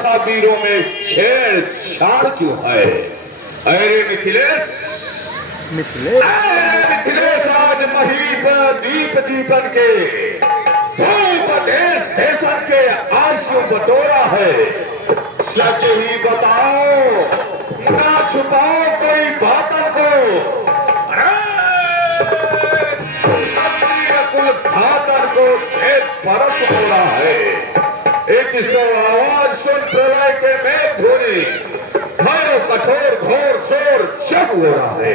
था वीरों में छेड़छाड़ क्यों है? अरे मिथिलेश, मिथिलेश आज महीप दीप दीपन के धूप देश देशन के आज क्यों बटोरा है? सच ही बताओ, ना छुपाओ कोई बातन को। कुल घातन को परस हो रहा है। एक सौ आवाज सुन प्रलय के मेघ ध्वनि, भय कठोर घोर शोर जग हो रहा है।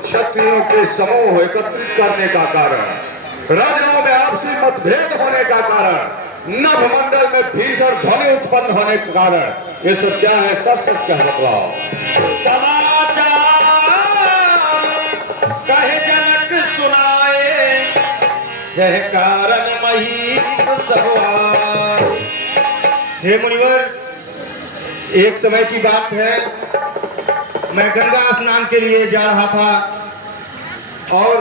क्षत्रियों के समूह एकत्रित करने का कारण, राजाओं में आपसी मतभेद होने का कारण, नभमंडल में भीषण ध्वनि उत्पन्न होने के कारण, ये सब क्या है? सच सच क्या बतलाओ। समाचार कहे जनक सुनाए, जय कारण महीप सवार। हे मुनिवर, एक समय की बात है, मैं गंगा स्नान के लिए जा रहा था और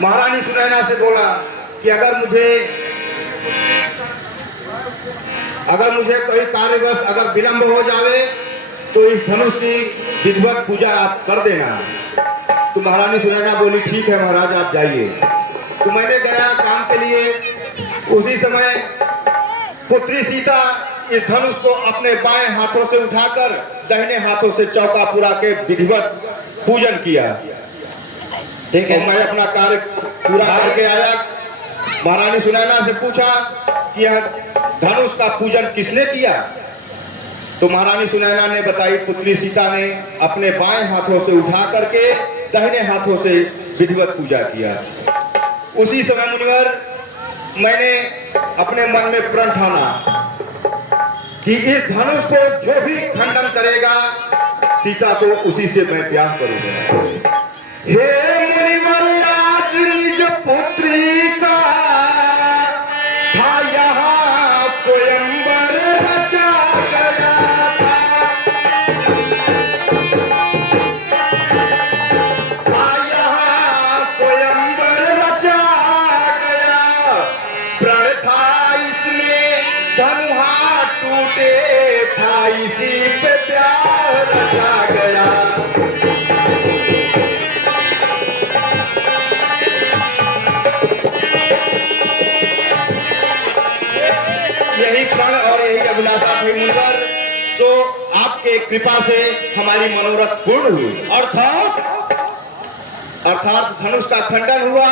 महारानी सुनैना से बोला कि अगर मुझे कोई कार्यवश अगर विलंब हो जावे तो इस धनुष की विधिवत पूजा आप कर देना। तो महारानी सुनैना बोली ठीक है महाराज आप जाइए। तो मैंने गया काम के लिए। उसी समय पुत्री सीता इस धनुष को अपने बाएं हाथों से उठाकर दाहिने हाथों से चौकापुरा के विधिवत पूजन किया। ठीक है, मैं अपना कार्य पूरा करके आया। महारानी सुनैना से पूछा कि यह धनुष का पूजन किसने किया? तो महारानी सुनैना ने बताई पुत्री सीता ने अपने बाएं हाथों से उठा करके दाहिने हाथों से विधिवत पूजा किया। उसी समय मुनिवर मैंने अपने मन में प्रण ठाना कि इस धनुष को जो भी खंडन करेगा सीता को उसी से मैं ब्याह करूंगा। हे मुनिवर, आज निज पुत्री का था यहाँ स्वयंवर रचा गया था यहाँ स्वयंवर रचा गया। प्रण था इसमें धनुहा टूटे, था इसी पे प्यार रचा गया। यही प्रण और यही अभिलाषा थी मुनिवर, तो आपके कृपा से हमारी मनोरथ पूर्ण हुई। अर्थात धनुष का खंडन हुआ।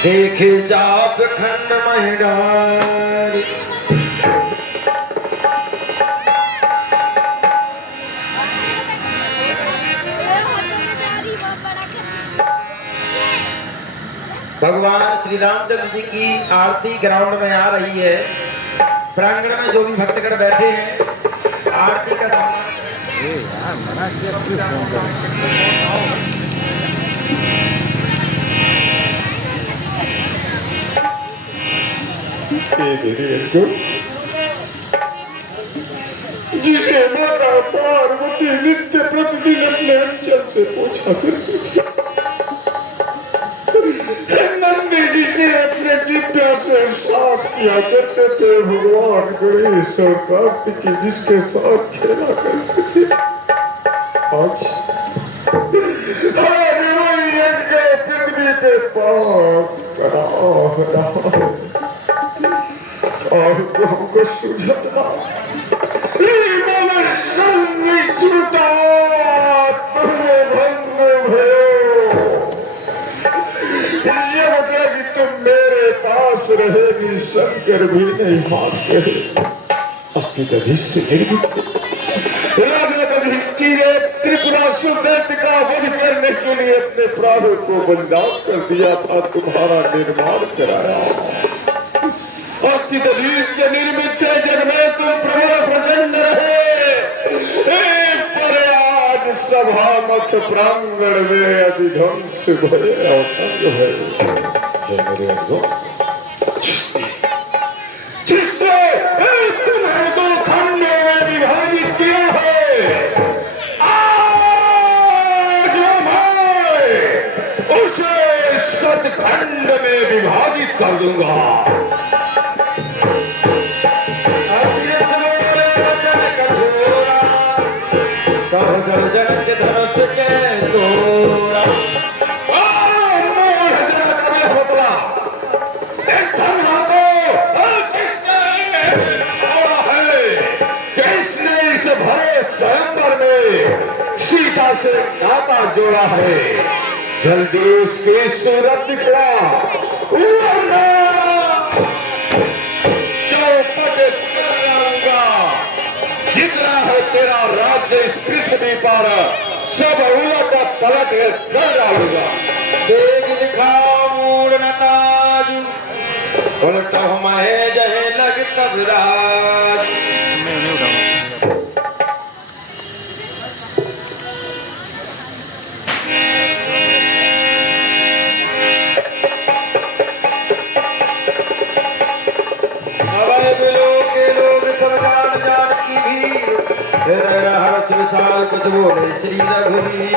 देखे चाप खंड महिडार। भगवान श्री रामचंद्र जी की आरती ग्राउंड में आ रही है। प्रांगण में जो भी भक्तगण बैठे हैं आरती का सम्मान। जिसे माता पार्वती नित्य प्रतिदिन अपने अंचल से पूछा करती थी, नंदी जिसे अपने जिज्ञा से साफ किया करते थे, भगवान गणेश और कार्तिकी जिसके साथ खेला करते थे, आज वही गए पृथ्वी पे पाप और हमको सुझता छूटा तुम्हें भंग भयो। ये मतलब कि तुम मेरे पास रहेगी, शंकर भी नहीं मानते। अस्तित्वधीश निर्मित राजा दधिचीरे त्रिपुरासुर दैत्य का वध करने के लिए अपने प्राणों को बलिदान कर दिया था, तुम्हारा निर्माण कराया। अस्तित्वधीश से निर्मित थे, जग में तुम प्रबल प्रचंड रहे, पर आज सभा मठ प्रांगण में अधिध्वंस भय अवतंग है। मेरे जिसने तुम्हें दो खंडों में विभाजित किया है, खंड में विभाजित कर दूंगा। अतिरस बोले वचन कठोरा, कहो जर्जर के धनुष के तोड़ा। मूढ़ जनक में होतला, एक धनुष को किसने तोड़ा है? किसने इस भरे स्वयंवर में सीता से नाता जोड़ा है? जल्दी उसकी सूरत दिखला, वरना चौपट कर लाऊंगा। जितना है तेरा राज्य इस पृथ्वी पर सब उलट पलट कर डालूंगा। देख दिखाओ मूड नताज, उल्टा हमारे जहे लग तब राज। सवाए बिलो के लोग सब जान जान की भीड़, हर्ष विशाल कुछ बोले श्री रघुवीर।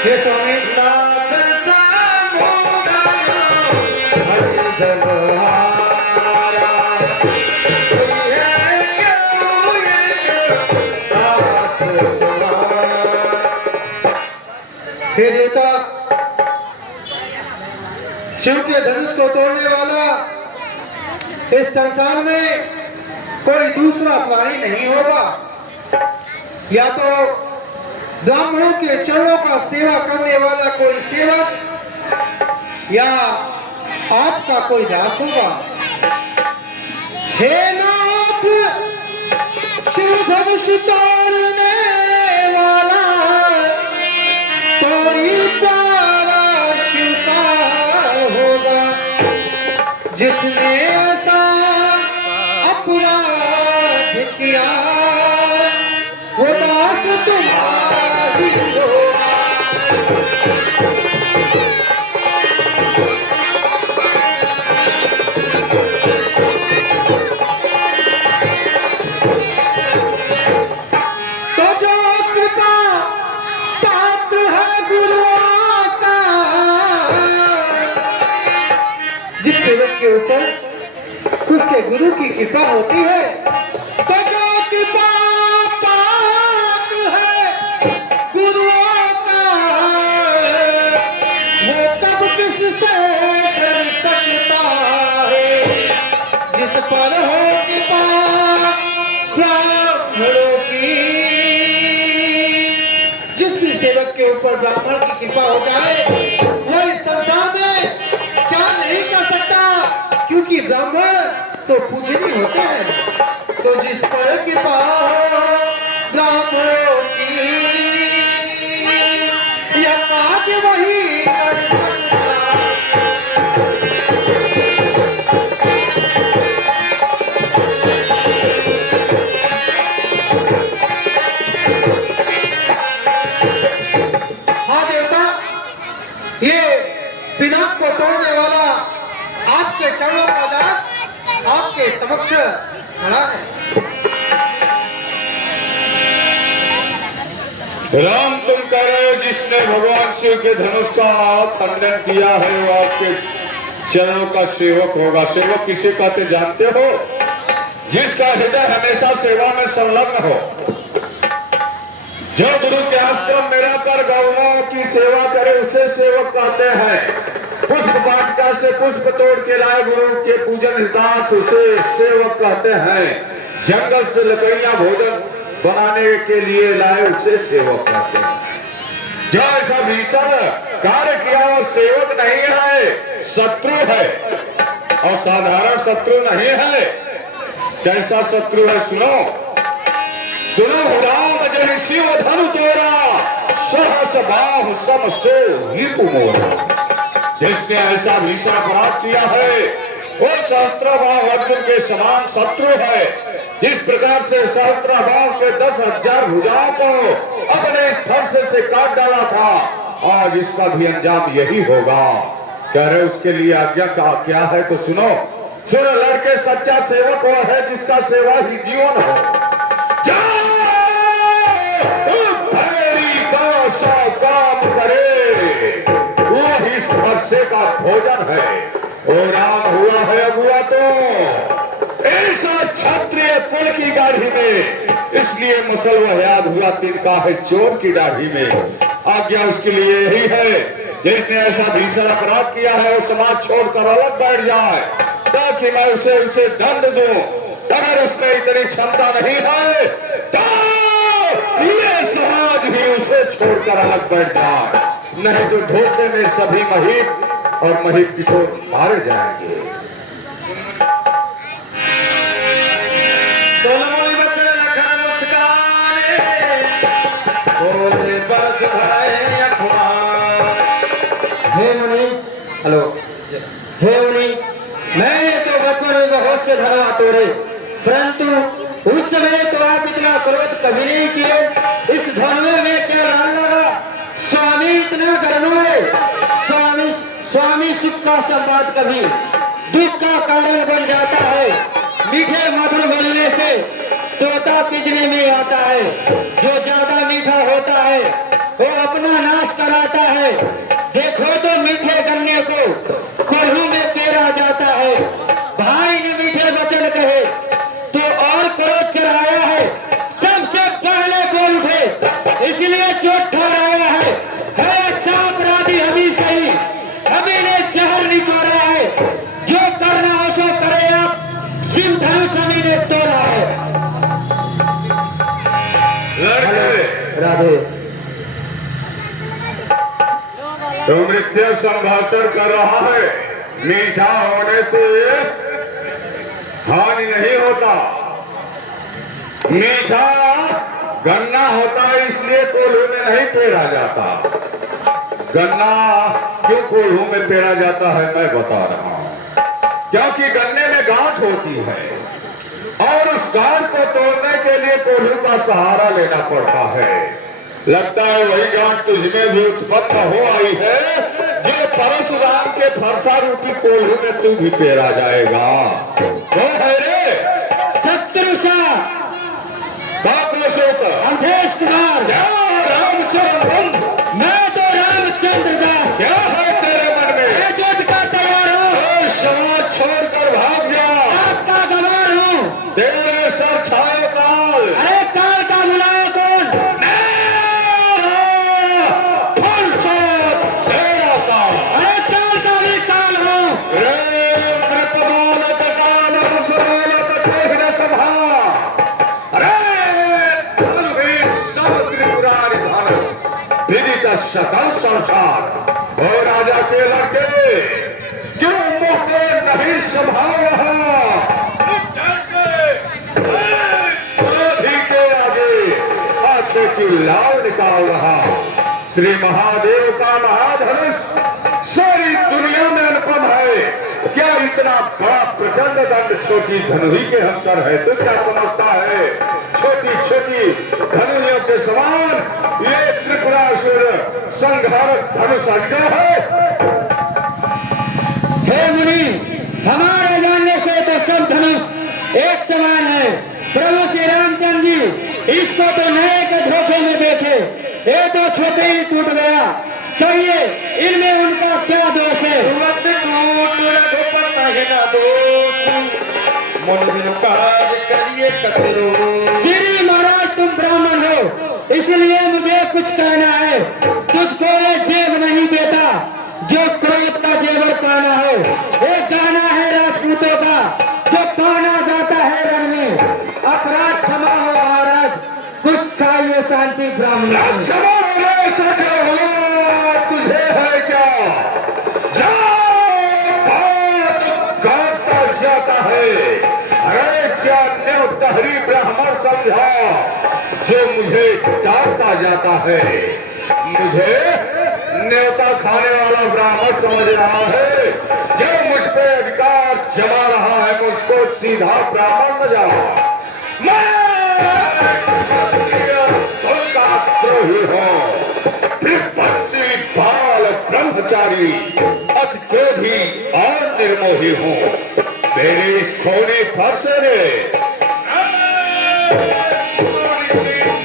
हे स्वामी नाथ सामोदा हरि जन हारा, कोई है क्यों ये दास तुम्हारा। हे देवता, शिव के धनुष को तोड़ने वाला इस संसार में कोई दूसरा प्राणी नहीं होगा। या तो ब्राह्मणों के चरणों का सेवा करने वाला कोई सेवक, या आपका कोई दास होगा। हे नाथ, शिव धनुष तोड़ने वाला कोई प्यारा शिव का होगा, जिसने ऐसा अपराध किया वो दास तुम्हारी होगा। तो जो कृपा पात्र है गुरुओं का, जिस सेवक के ऊपर उसके गुरु की कृपा होती है, तो जो कृपा पात्र है गुरुओं का, वो कब किससे डर सकता है। जिस पर हो कृपा ब्राह्मणों की, जिस भी सेवक के ऊपर ब्राह्मण की कृपा हो जाए वो इस संसार में क्या नहीं कर सकता, क्योंकि ब्राह्मण तो पूजनीय होते हैं। तो जिस पर कृपा हो ब्राह्मणों की, यह काज वही कर सकता। हाँ देवता, ये पिनाक को तोड़ने वाला आपके चरणों का दास आपके समक्ष खड़ा है। राम, तुम कह रहे हो जिसने भगवान शिव के धनुष का खंडन किया है वो आपके चरणों का सेवक होगा। सेवक किसे कहते जानते हो? जिसका हृदय हमेशा सेवा में संलग्न हो, जो गुरु के आश्रम में रहकर गौरवों की सेवा करे उसे सेवक कहते हैं। पुष्प वाटिका से पुष्प तोड़ के लाए गुरु के पूजन हितार्थ उसे सेवक कहते हैं। जंगल से लकड़ियां भोजन बनाने के लिए लाए उसे सेवक कहते हैं। जो ऐसा भीषण कार्य किया वो सेवक नहीं है, शत्रु है। और साधारण शत्रु नहीं है। कैसा शत्रु है सुनो। सुनो, राम जय शिव धनु तोरा, सहस बाहु सम सो रिपु मोरा। जिसने ऐसा भीषण अपराध किया है वो सहस्त्रबाहु अर्जुन के समान शत्रु है। जिस प्रकार से सहस्त्रबाहु के 10,000 भुजाओं को अपने फर्श से काट डाला था, आज इसका भी अंजाम यही होगा। कह रहे उसके लिए आज्ञा का क्या है तो सुनो। सुनो, लड़के सच्चा सेवक वो है जिसका सेवा ही जीवन हो। भैरी का सा काम करे वो इस फरसे का भोजन है। ओ राम हुआ है अगुआ तो ऐसा क्षत्रिय कुल की गाढ़ी में, इसलिए मुसलवा याद हुआ तिनका है चोर की दाढ़ी में। आज्ञा उसके लिए यही है, जिसने ऐसा भीषण अपराध किया है वो समाज छोड़कर अलग बैठ जाए, ताकि मैं उसे दंड दूं। अगर उसमें इतनी क्षमता नहीं है तो ये समाज भी उसे छोड़कर अलग बैठ जाए, नहीं तो धोखे में सभी महिप और महिप किशोर मारे जाएंगे। सोलमोनी बच्चन रखा मुस्काने, बोले बरस भरे अखबार। हे मुनि, हेलो हे मुनि, मैंने तो बचपन में बहुत से धनवा तोड़े, परंतु उस समय तो आप इतना क्रोध कभी नहीं किए। इस धनवे में क्या लाल लगा? स्वामी इतना गर्माए, स्वामी सुख का संवाद कभी दुख का कारण बन जाता है। मीठे मधुर बोलने से तोता पिंजरे में आता है, जो ज्यादा मीठा होता है वो अपना नाश कराता है। देखो तो मीठे गन्ने को कोल्हू में पेरा जाता है। भाई ने मीठे वचन कहे तो और क्रोध चढ़ाया है, सबसे पहले बोल उठे, इसलिए चोट ठहराया है। अच्छा अपराधी अभी सही, अभी ने जहर निचोड़ा है, जो करना हो सो करे। आप सिंह धनुष अभी ने तोड़ा है। लड़के राधे, तो मृत्यु संभाषण कर रहा है, मीठा होने से हानि नहीं होता। मीठा गन्ना होता है, इसलिए कोल्हू में नहीं पेरा जाता। गन्ना क्यों कोल्हू में पेरा जाता है मैं बता रहा हूं, क्योंकि गन्ने में गांठ होती है और उस गांठ को तोड़ने के लिए कोल्हू का सहारा लेना पड़ता है। लगता है वही गांठ तुझमें भी उत्पन्न हो आई है, जो परशुराम के फरसा रूपी कोल्हू में तू भी पेरा जाएगा। वो है रे शत्रुषा, काकशोक, अवधेश कुमार, क्या रामचरण बंधु, मैं तो रामचंद्र दास। क्या है तेरे मन में? मैं युद्ध का तैयार हूँ, समाज छोड़कर भाग जा। आपका गवार हूँ। तेरे सर छाए काल। अरे काल का बुलाया कौन? तेरा काल। अरे काल का भी काल हूँ। सभा, अरे सब त्रिपुरारी धन विदित सकल संसार और राजा के लड़के क्यों मुख नहीं संभाल रहा? क्रोधी के आगे आंखें की लाल निकाल रहा। श्री महादेव का महाधनुष सारी दुनिया में अनुपम है, क्या इतना बड़ा प्रचंड दंड छोटी धनुही के हमसर है? तो क्या समझता है छोटी छोटी धनुहियों के समान ये त्रिपुरासुर संहारक धनुष अजगर है? हे मुनि, हमारे जानने से तो सब धनुष एक समान है। प्रभु श्री रामचंद्र जी इसको तो नए के धोखे में देखे, ये तो छोटे ही टूट गया। कहिए इनमें उनका क्या दोष है? श्री महाराज तुम ब्राह्मण हो, इसलिए मुझे कुछ कहना है। तुझको ये जेब नहीं देता जो क्रोध का जेवर पाना हो। एक गाना है राजपूतों का जो पाना जाता है रण में। अपराध क्षमा हो महाराज, कुछ चाहिए शांति ब्राह्मण को। क्षमा हो सके हो, तुझे है क्या? काटता जाता है। अरे क्या न्योतहरी ब्राह्मण समझा जो मुझे डांटता जाता है? मुझे न्योता खाने वाला ब्राह्मण समझ रहा है, जो मुझ पे अधिकार जमा रहा है मुझको सीधा ब्राह्मण न जाओ। मैं द्रोही हूँ, विपत्ति बाल ब्रह्मचारी, अति क्रोधी और निर्मोही हूँ। मेरी इस खूनी फर्श ने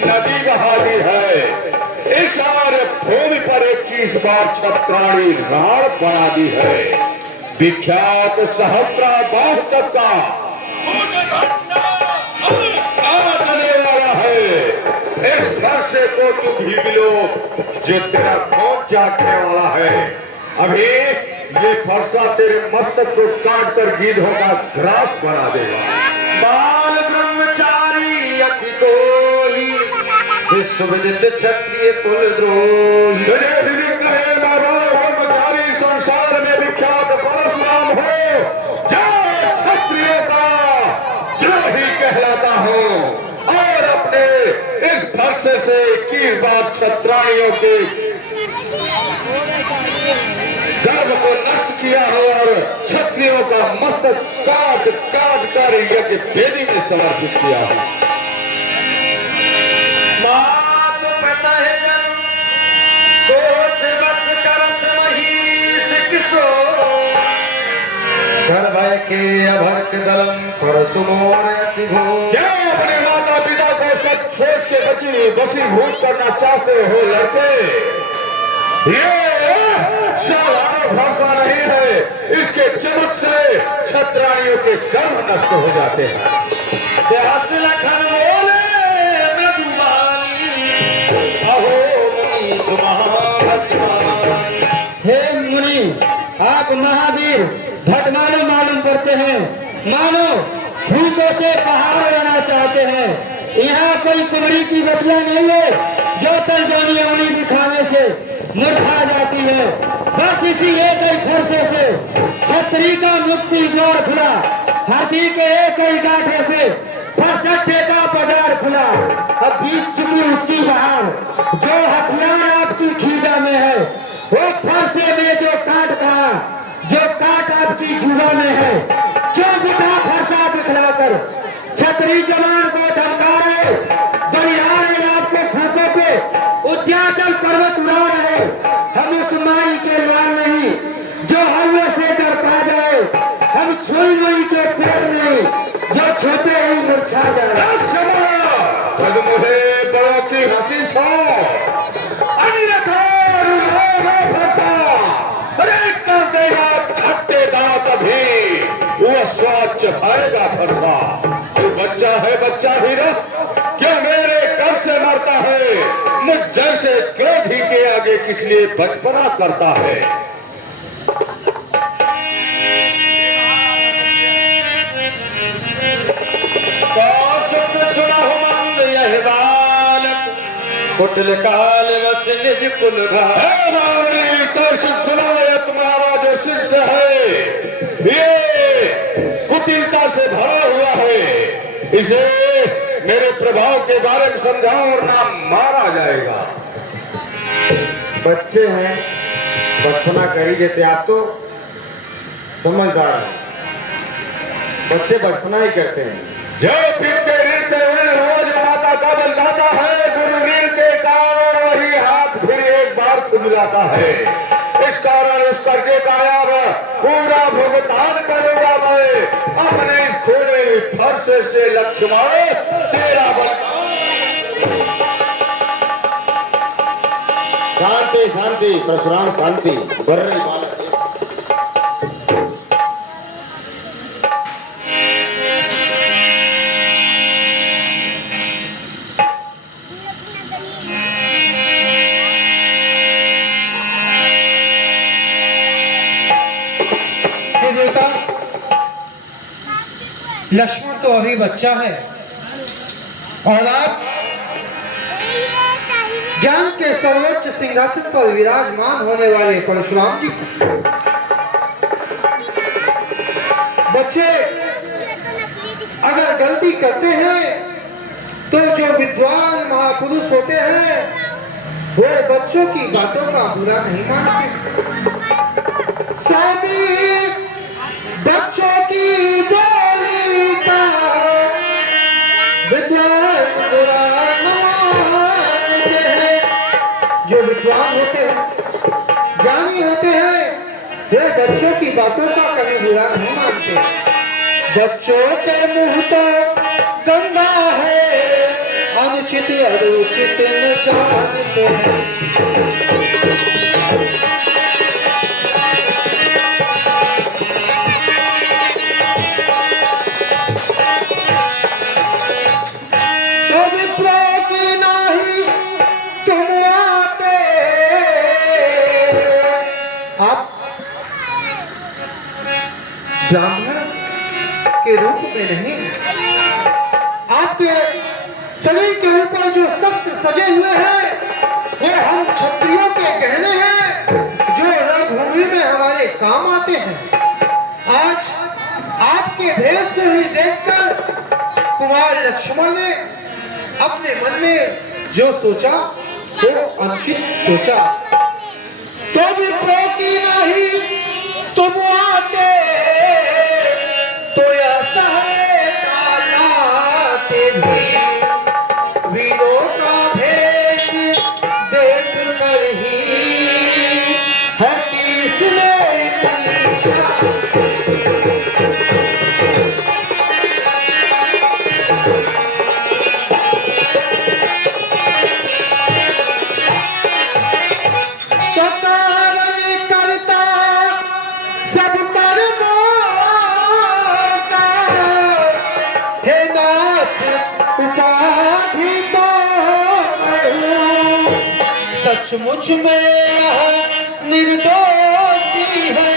नदी बहा दी है। इस आर्य भूमि पर 21 बार छत्राणी राण बना दी है। विख्यात सहस्त्राबाद तक का आने वाला है। इस फरसे को तू भी मिलो जो तेरा खून जागने वाला है। अभी ये फरसा तेरे मस्तक को काट कर गिद्धों का ग्रास बना देगा। बाल ब्रह्मचारी अति कोई विश्वविदित क्षत्रिय कुलद्रोही। तुझे विदित नहीं बाबा ब्रह्मचारी संसार में विख्यात परशुराम हो जो क्षत्रियों का द्रोही कहलाता हूँ और अपने इस फरसे से की बात छत्राणियों के धर्म को नष्ट किया हो और क्षत्रियों का मस्तक काट काट कर यज्ञ वेदी में समर्पित किया हो। मात पता है जन सोच बस करस महिष किसो कर भय के अभर्क दलम परसुमोर अति घोर। क्या अपने माता पिता को सच सोच के बसीभूत करना चाहते हो लड़के? ये साधारण भाषा नहीं है। इसके चमक से छत्राणियों के कर्म नष्ट हो जाते हैं। व्यास लखन बोले मधुबानी अहो मुनि सुमहात्मानी। हे मुनि, आप महावीर भट मालूम पड़ते हैं। मानो फूकों से पहाड़ बना चाहते हैं। यहाँ कोई कुमड़ी की बतिया नहीं है जो तलजोनी उंगली दिखाने से मूर्छा जाती है। बस इसी एक ही फरसे से छतरी का मुक्ति द्वार खुला। हाथी के एक ही गांठे से फरसट्ठे का बाजार खुला। अब बीत चुकी उसकी बहार। जो हथियार आपकी खीजा में है वो फरसे में जो काट कहा, जो काट आपकी जुबा में है। क्यों बिठा फरसा दिखलाकर छतरी जवान को धमका रहे, बलिहार है आपके फूकों पे उद्याचल पर्वत उड़ा रहे। हम उस माई के लाल नहीं जो हवा से डर पा जाए। हम छुई मुई के पेड़ नहीं जो छोटे ही मुरझा जाए। तब मुझे बड़ों की हंसी छो अन्यथा रुलाओगे फरसा। अरे कर देगा छट्टे दांत अभी वो स्वाद चखाएगा फरसा। तू बच्चा है बच्चा ही रह। क्यों मेरे कर से मरता है? मुझ जैसे क्रोधी के आगे किस लिए बचपना करता है? कौसुक सुनहु मंद यह बालक कुटिल काल वस निज कुल घात। हे नावरी, कौशिक सुनो ये तुम्हारा जो शीर्ष है ये कुटिलता से भरा हुआ है। इसे मेरे प्रभाव के बारे में समझाओ और ना मारा जाएगा। बच्चे हैं, बचपना करी जैसे आप तो समझदार हैं। बच्चे बचपना ही करते हैं। जो पिता के ऋण से ऋण हो, जो माता का बदलाता है, गुरु ऋण के कारण वही हाथ फिर एक बार खुजलाता है। इस कारण उस कर्जे का यार पूरा भुगतान करूंगा मैं। अपने इस खोने हुई फरसे से लक्ष्मण तेरा शांति शांति परशुराम शांति। बर्रे बालक देवता, लक्ष्मण तो अभी बच्चा है और आप ज्ञान के सर्वोच्च सिंहासन पर विराजमान होने वाले परशुराम जी। बच्चे अगर गलती करते हैं तो जो विद्वान महापुरुष होते हैं वो बच्चों की बातों का बुरा नहीं मानते। स्वामी बच्चों की बोली का विद्वान बुरा मानते हैं। जो विद्वान होते हैं, ज्ञानी होते हैं, वे बच्चों की बातों का कभी बुरा नहीं मानते। बच्चों के मुंह तो गंगा है, उचित अनुचित न जानते हैं। तो विप्रो की नाही तुम आते, आप ब्राह्मण के रूप में नहीं, आपके शरीर के ऊपर जो शस्त्र सजे हुए हैं वो हम क्षत्रियों के गहने हैं जो रणभूमि में हमारे काम आते हैं। आज आपके भेष को ही देखकर कुमार लक्ष्मण ने अपने मन में जो सोचा वो अनुचित सोचा। तो भी की नहीं तुम आते तो यह सहायता लाते भी, वीरों का भेष देख कर ही है किसने सचमुच में यह निर्दोषी है,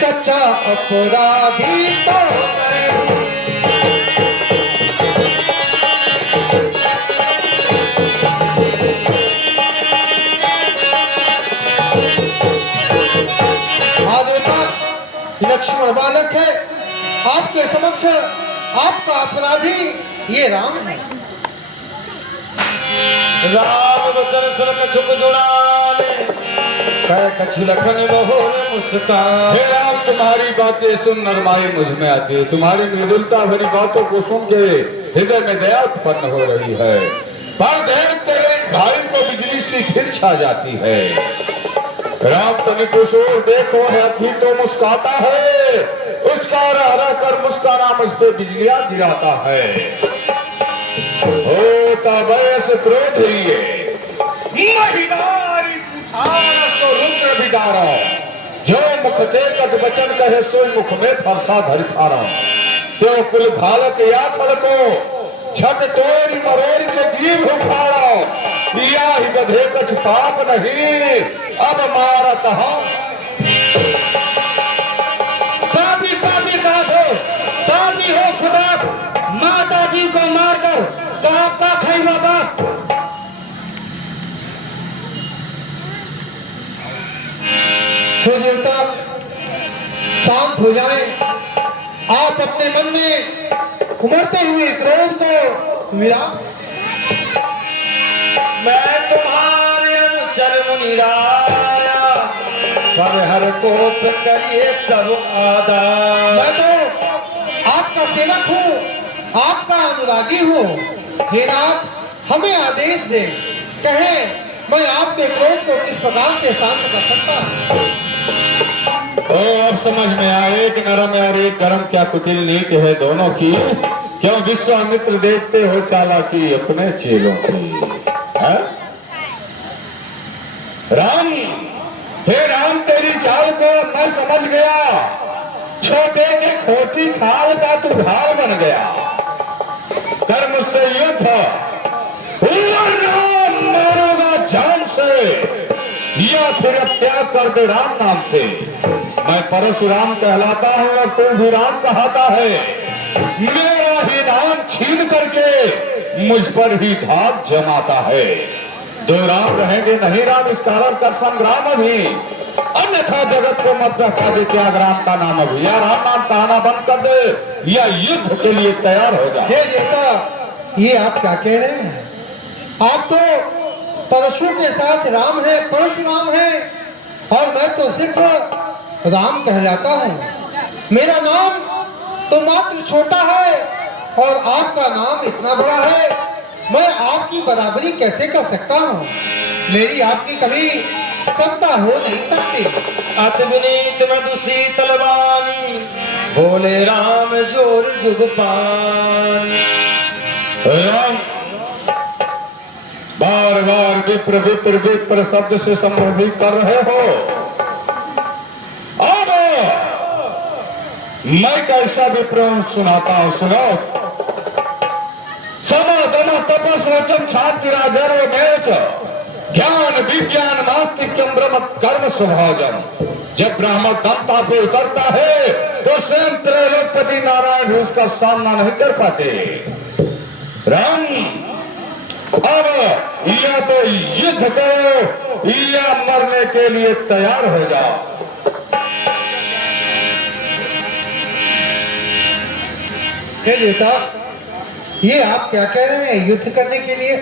सच्चा अपराधी तो लक्ष्मण बालक है, आपके समक्ष आपका अपराधी ये राम है। राम बचन सुन कछुक जुड़ाले, कह कछु लखन बहुर मुस्कान। हे राम, तुम्हारी बातें सुन नरमाई मुझ में आती है। तुम्हारी मृदुलता भरी बातों को सुन के हृदय में दया उत्पन्न हो रही है। पर देख तेरे भाई को बिजली सी फिर छा जाती है। राम तनिकुशोर देखो है अभी तो मुस्काता है, उसका रह कर मुस्काना मुझ पे बिजलियां गिराता है। होता वयस क्रोध लिए महिनारी कुठार सो रुद्र बिदारा, जो मुख देखत वचन कहे सो मुख में फरसा धरि थारा। तो कुल भालक या फल को छत तोड़ मरोड़ के जीव उखाड़ा, या ही बधे कछ पाप नहीं अब मारत हम। पापी पापी का दो, पापी हो खुदा, माता जी को मारकर तो आपका खाई बाप। तो देवता शांत हो जाएं, आप अपने मन में उमड़ते हुए क्रोध को विराम। मैं तुम्हारे अनुचर मुनिराया, पर हर कोप करिए सब आदा। मैं तो आपका सेवक हूँ, आपका अनुरागी हूँ। हे नाथ, हमें आदेश दे, कहें मैं आपके क्रोध को किस प्रकार से शांत कर सकता हूँ। अब समझ में आए कि नरम और एक गरम क्या कुटिल नीति है दोनों की। क्यों विश्वामित्र देखते हो चालाकी अपने चेलों की है? राम, हे राम, तेरी चाल को मैं समझ गया। छोटे के खोटी खाल का तू ढाल बन गया। कर मुझसे युद्ध, मारूंगा जान से, या फिर अब त्याग कर दे राम नाम से। मैं परशुराम कहलाता हूँ और तू भी राम कहता है। मेरा ही नाम छीन करके मुझ पर ही धाक जमाता है। दो राम रहेंगे नहीं राम, इस कारण कर संग्राम अभी, अन्यथा जगत को मत बहका दे त्याग राम का नाम अभी। या राम नाम कहना बंद कर दे या युद्ध के लिए तैयार हो जाए। हे देवता, ये आप क्या कह रहे हैं? आप तो परशु के साथ राम है, परशुराम है, और मैं तो सिर्फ राम कहलाता हूँ। मेरा नाम तो मात्र छोटा है और आपका नाम इतना बड़ा है। मैं आपकी बराबरी कैसे कर सकता हूँ? मेरी आपकी कभी समता हो नहीं सकती। अति विनीत मृदु शीतल वाणी, बोले राम जोर जुग पान। राम, बार बार विप्र विप्र विप्र शब्द से संबोधित कर रहे हो। अब मैं कैसा विप्र सुनाता हूं, सुनो। समागम तपस वचन छात्र राजर्व मेच ज्ञान विज्ञान नास्तिक्यम ब्रह्म कर्म स्वभावजम। जब ब्राह्मण दंता पे उतरता है तो स्वयं त्रैलोकपति नारायण भी उसका सामना नहीं कर पाते। राम अब या तो युद्ध करो या मरने के लिए तैयार हो जाओ। हे देवता, ये आप क्या कह रहे हैं युद्ध करने के लिए?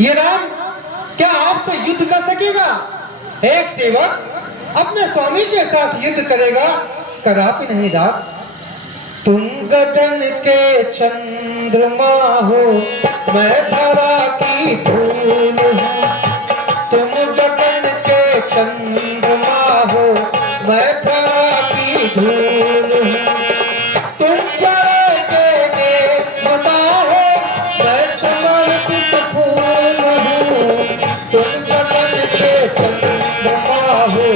ये राम क्या आपसे युद्ध कर सकेगा? एक सेवक अपने स्वामी के साथ युद्ध करेगा? कदापि नहीं दास। तुम गगन के चंद्रमा हो, मैं धरा की धूल हूँ। तुम गगन के चंद्रमा हो, मैं धरा की धूल हूँ। तुम जल के देवता हो, मैं समर्पित फूल हूँ। तुम गगन के चंद्रमा हो,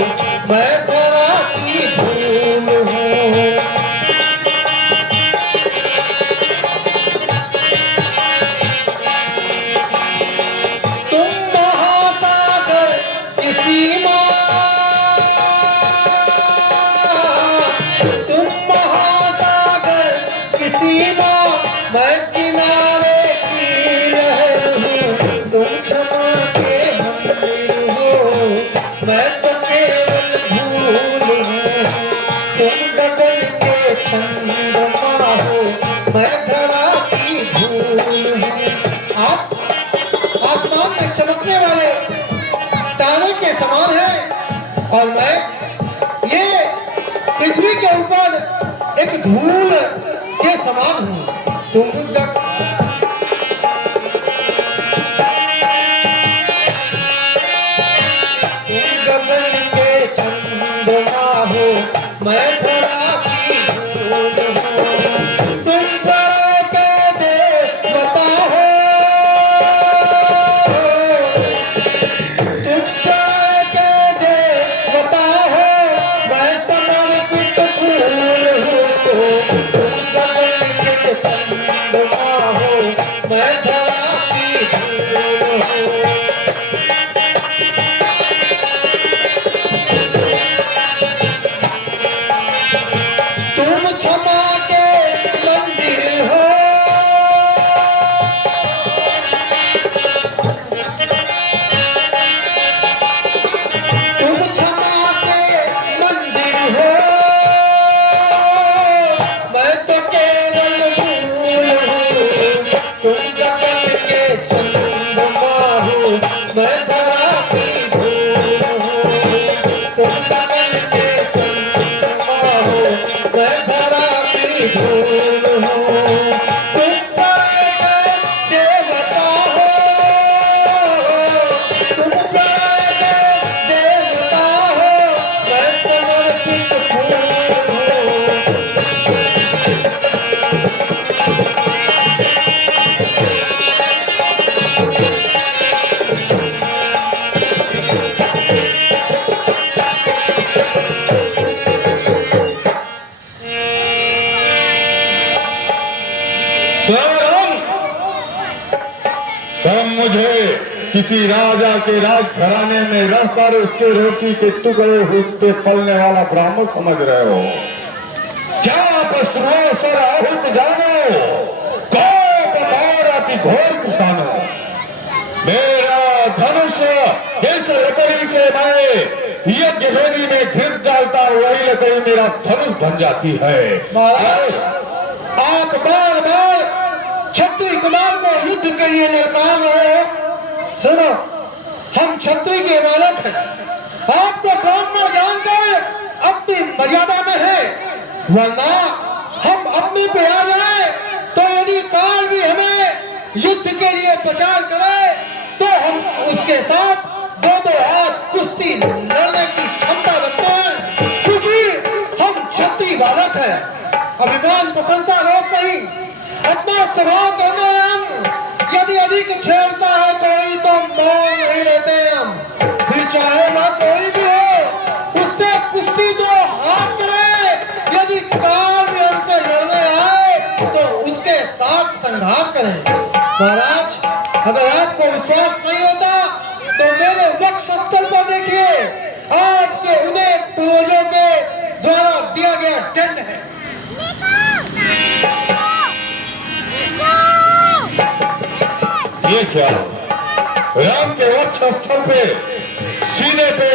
मैं धरा की धूल हूँ। मैं किनारे की लहर हूँ, तुम क्षमा के मंदिर हो, मैं तो केवल भूल हूँ। तुम गगन के चंद्रमा हो, मैं धरा की धूल हूँ। आप आसमान में चमकने वाले तारे के समान हैं और मैं ये पृथ्वी के ऊपर एक धूल के समान हूँ। तुम गगन के चंद्रमा हो, मैं धरा की धूल हूँ। तुम जल के देवता हो, तुम जल के देवता हो, मैं समर्पित फूल हूँ। तुम गगन के चंद्रमा हो, मैं धरा की धूल हूँ। तुम क्षमा के मंदिर हो, तुम क्षमा के मंदिर हो, मैं तो केवल फूल हूँ। तुम गगन के चंद्रमा हो, मैं धरा की धूल हूँ। तुम गगन के चंद्रमा हो, मैं धरा की धूल हूँ। तुम जल के देवता हो, तुम जल के देवता हो, मैं समर्पित फूल हूँ। स्वयं तुम मुझे किसी राजा के राजघराने में रहकर उसके रोटी के टुकड़े हुए पलने वाला ब्राह्मण समझ रहे हो? क्या पशुओं सर आहुत जानो, कोप मार अति घोर किसानो। मेरा धनुष जिस लकड़ी से मैं यज्ञ वेदी में घिर डालता वही लकड़ी मेरा धनुष बन जाती है। महाराज, आप बार बार क्षत्रिय कुमार को युद्ध के लिए ललकार रहे हो। सुनो, हम क्षत्रिय के बालक हैं, आपको ब्राह्मण जानकर अपनी मर्यादा में है, वरना हम अपने पे आ जाए तो यदि काल भी हमें युद्ध के लिए प्रचार करे तो हम उसके साथ दो हाथ कुश्ती लड़ने की क्षमता रखते हैं, क्योंकि हम क्षत्रिय बालक हैं। अभिमान प्रशंसा रोक नहीं, अपना स्वभाव करने हम यदि अधिक छेड़ता है तो तो मौन नहीं रहते हम। फिर चाहे ना कोई भी हो, उससे कुश्ती दो हाथ करे। यदि काल में हमसे लड़ने आए तो उसके साथ संघात करें। महाराज, अगर आपको विश्वास नहीं होता तो मेरे वक्षस्थल पर देखिए, आपके उन्हें पूर्वजों के द्वारा दिया गया दंड है। ये क्या राम के वक्ष स्थल पे, सीने पे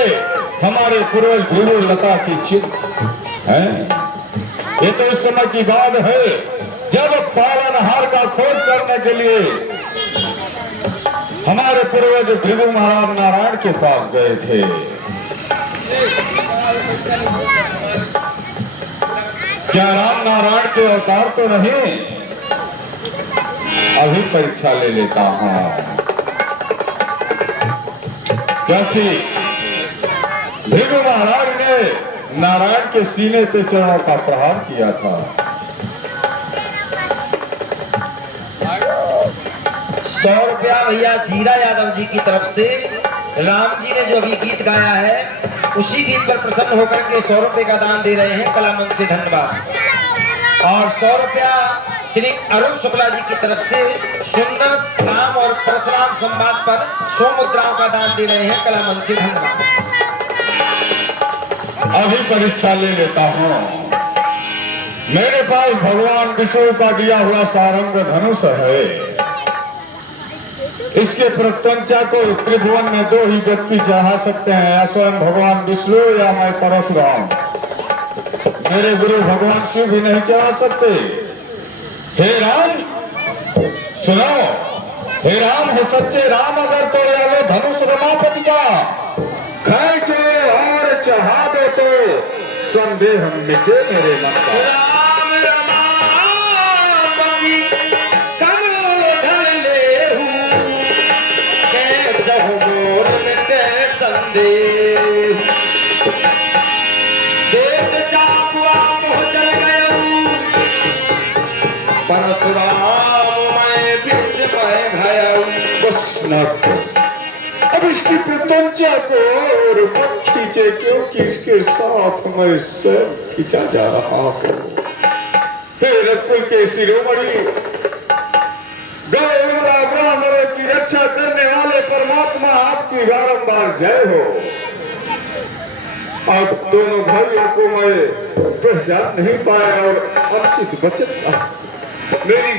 हमारे पूर्वज भृगु लता की चिन्ह है। ये तो इस समय की बात है जब पालनहार का खोज करने के लिए हमारे पूर्वज भृगु महाराज नारायण के पास गए थे। क्या राम नारायण के अवतार तो नहीं? अभी परीक्षा ले लेता हूं, क्योंकि भृगु महाराज ने नारायण के सीने पे चरणों का प्रहार किया था। 100 रुपया भैया जीरा यादव जी की तरफ से। राम जी ने जो अभी गीत गाया है उसी गीत पर प्रसन्न होकर के 100 रुपए का दान दे रहे हैं कलामंच से, धन्यवाद। और 100 रुपया श्री अरुण शुक्ला जी की तरफ से सुंदर नाम और परशुराम संवाद पर 100 मुद्राओं का दान दे रहे हैं कलामंच से, धन्यवाद। अभी परीक्षा ले लेता हूं। मेरे पास भगवान विष्णु का दिया हुआ सारंग धनुष है। इसके प्रत्यंचा को त्रिभुवन में 2 ही व्यक्ति चढ़ा सकते हैं, या स्वयं भगवान विष्णु या मैं परशुराम। मेरे गुरु भगवान शिव भी नहीं चढ़ा सकते। हे राम सुनो, हे राम हो सच्चे राम, अगर तो या लो धनुष रमापति का खींचो और चढ़ा दो तो संदेह मिटे मेरे मन का। राम रमापति करो धन लेहू, के जहु मोर मिटे संदेह। देख चाकुआ मुँह चल गयऊ, परशुराम मैं विस्मय भयऊ। बस ना बस, अब इसकी प्रत्यंचा को और मत खींचे, क्योंकि इसके साथ मैं स्वयं खींचा जा रहा हूँ। हे रघुकुल के शिरोमणि, गौरवला ब्राह्मणों की रक्षा करने वाले परमात्मा, आपकी बारंबार जय हो। अब दोनों भाइयों को मैं पहचान नहीं पाया और अनुचित वचन मेरी